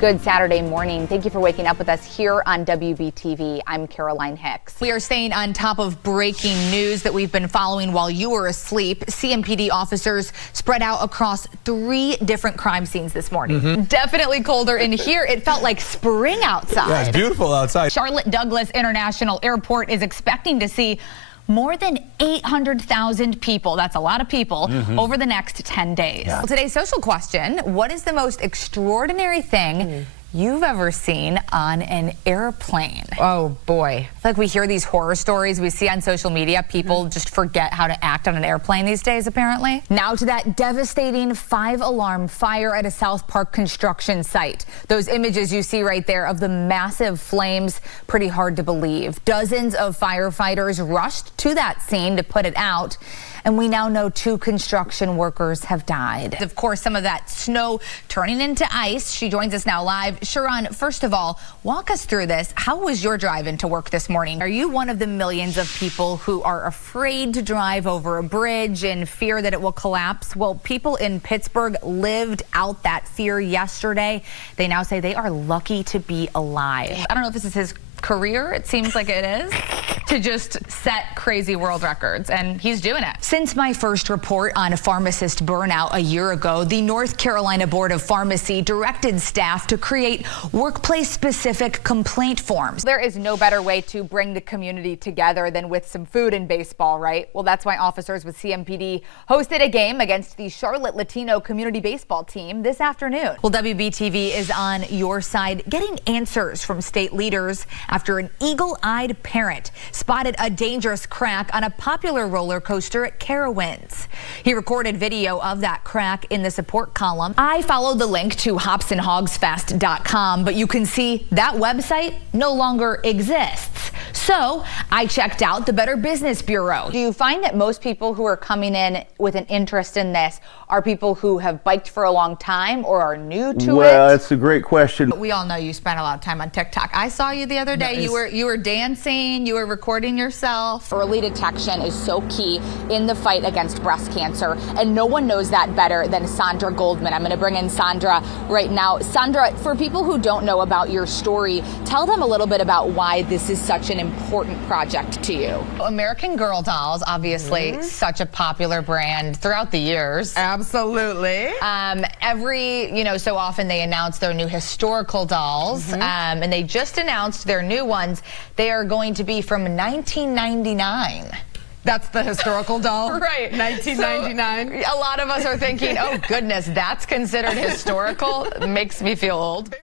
Good Saturday morning. Thank you for waking up with us here on WBTV. I'm Caroline Hicks. We are staying on top of breaking news that we've been following while you were asleep. CMPD officers spread out across 3 different crime scenes this morning. Definitely colder in here. It felt like spring outside. Yeah, it's beautiful outside. Charlotte Douglas International Airport is expecting to see more than 800,000 people, that's a lot of people, over the next 10 days. Well, today's social question, what is the most extraordinary thing you've ever seen on an airplane? Oh boy. I feel like we hear these horror stories we see on social media. People just forget how to act on an airplane these days, apparently. Now to that devastating 5-alarm fire at a South Park construction site. Those images you see right there of the massive flames, pretty hard to believe. Dozens of firefighters rushed to that scene to put it out. And we now know 2 construction workers have died. Of course, some of that snow turning into ice. She joins us now live. Sharon, first of all, walk us through this. How was your drive into work this morning? Are you one of the millions of people who are afraid to drive over a bridge in fear that it will collapse? Well, people in Pittsburgh lived out that fear yesterday. They now say they are lucky to be alive. I don't know if this is his career, it seems like it is, to just set crazy world records, and he's doing it. Since my first report on pharmacist burnout a year ago, the North Carolina Board of Pharmacy directed staff to create workplace-specific complaint forms. There is no better way to bring the community together than with some food and baseball, right? Well, that's why officers with CMPD hosted a game against the Charlotte Latino community baseball team this afternoon. Well, WBTV is on your side, getting answers from state leaders after an eagle-eyed parent spotted a dangerous crack on a popular roller coaster at Carowinds. He recorded video of that crack in the support column. I followed the link to hopsandhogsfest.com, but you can see that website no longer exists. So I checked out the Better Business Bureau. Do you find that most people who are coming in with an interest in this are people who have biked for a long time or are new to it? Well, that's a great question. We all know you spent a lot of time on TikTok. I saw you the other day. You were dancing, you were recording yourself. Early detection is so key in the fight against breast cancer, and no one knows that better than Sandra Goldman. I'm going to bring in Sandra right now. Sandra, for people who don't know about your story, tell them a little bit about why this is such an important project to you. American Girl dolls, obviously such a popular brand throughout the years. Absolutely. Every, so often they announce their new historical dolls, and they just announced their new ones. They are going to be from 1999. That's the historical doll? Right. 1999. So, a lot of us are thinking, oh goodness, that's considered historical? Makes me feel old.